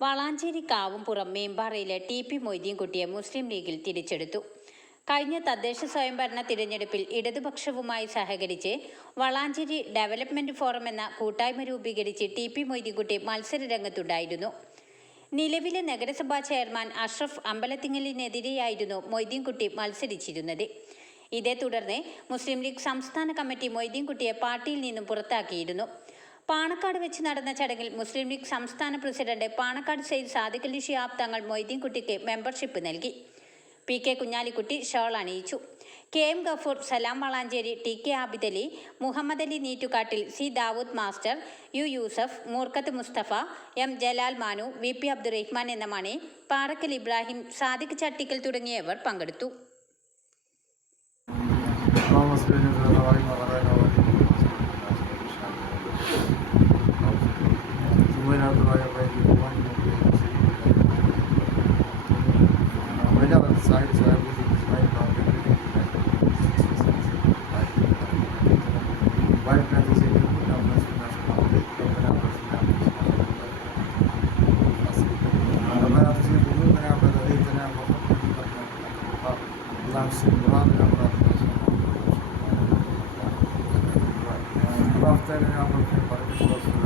Valanchery Kavumpuram മേമ്പാറയിലെ TP. മൊയ്തീൻകുട്ടിയെ മുസ്ലിം ലീഗിൽ തിരിച്ചെടുത്തു. കഴിഞ്ഞ തദ്ദേശ സ്വയംഭരണ തിരഞ്ഞെടുപ്പിൽ ഇടതുപക്ഷവുമായി സഹകരിച്ച് വളാഞ്ചേരി ഡെവലപ്മെന്റ് ഫോറം എന്ന കൂട്ടായ്മ രൂപീകരിച്ച് ടി.പി. മൊയ്തീൻകുട്ടി മത്സരരംഗത്തുണ്ടായിരുന്നു. നിലവിലെ നഗരസഭാ ചെയർമാൻ അഷ്റഫ് അമ്പലത്തിങ്ങലിനെതിരെയായിരുന്നു മൊയ്തീൻകുട്ടി മത്സരിച്ചിരുന്നത്. ഇതേ തുടർന്ന് മുസ്ലിം ലീഗ് സംസ്ഥാന കമ്മിറ്റി മൊയ്തീൻകുട്ടിയെ പാർട്ടിയിൽ നിന്നും പുറത്താക്കിയിരുന്നു. പാണക്കാട് വെച്ച് നടന്ന ചടങ്ങിൽ മുസ്ലിം ലീഗ് സംസ്ഥാന പ്രസിഡന്റ് പാണക്കാട് സെയ്ദ് സാദിഖ് അലി ശിഹാബ് തങ്ങൾ മൊയ്തീൻകുട്ടിക്ക് മെമ്പർഷിപ്പ് നൽകി. പി.കെ. കുഞ്ഞാലിക്കുട്ടി ഷോൾ അണിയിച്ചു. കെ.എം. ഗഫൂർ, സലാം വളാഞ്ചേരി, ടി.കെ. ആബിദ് അലി, മുഹമ്മദ് അലി നീറ്റുകാട്ടിൽ, സി. ദാവൂദ് മാസ്റ്റർ, യു. യൂസഫ്, മൂർക്കത്ത് മുസ്തഫ, എം. ജലാൽ മാനു, വി.പി. അബ്ദുറഹ്മാൻ എന്ന മണി, പാറക്കൽ ഇബ്രാഹിം, സാദിഖ് ചട്ടിക്കൽ തുടങ്ങിയവർ പങ്കെടുത്തു. Hafta